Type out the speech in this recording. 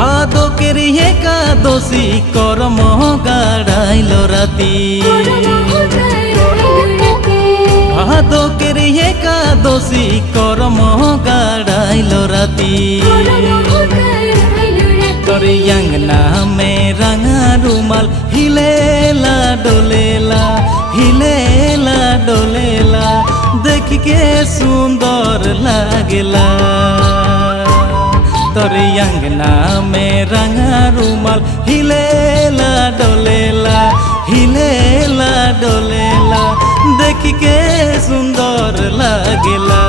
ভাদকের একাদশী করম গাড়াইল রাতি ভাদকের একাদশী করম গাড়াইল রাতি तोरे अंगना में रंगा रुमाल हिलेला डोलेला देख के सुंदर लागेला तोरे अंगना में रंगा रुमाल हिलेला डोलेला देख के सुंदर लागेला।